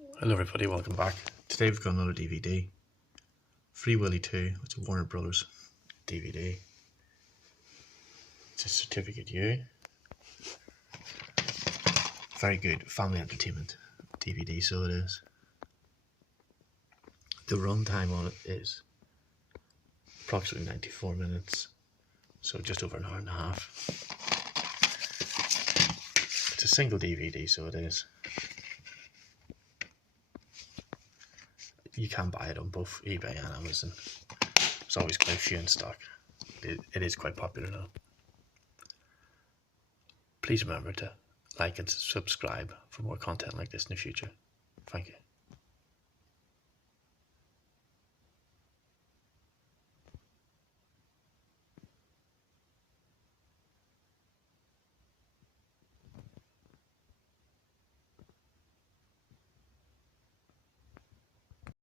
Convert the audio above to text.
Hello everybody, welcome back. Today we've got another DVD. Free Willy 2, it's a Warner Brothers DVD. It's a certificate U. Very good family entertainment DVD, so it is. The runtime on it is approximately 94 minutes, so just over an hour and a half. It's a single DVD, so it is. You can buy it on both eBay and Amazon. There's always quite a few in stock. It is quite popular now. Please remember to like and subscribe for more content like this in the future. Thank you.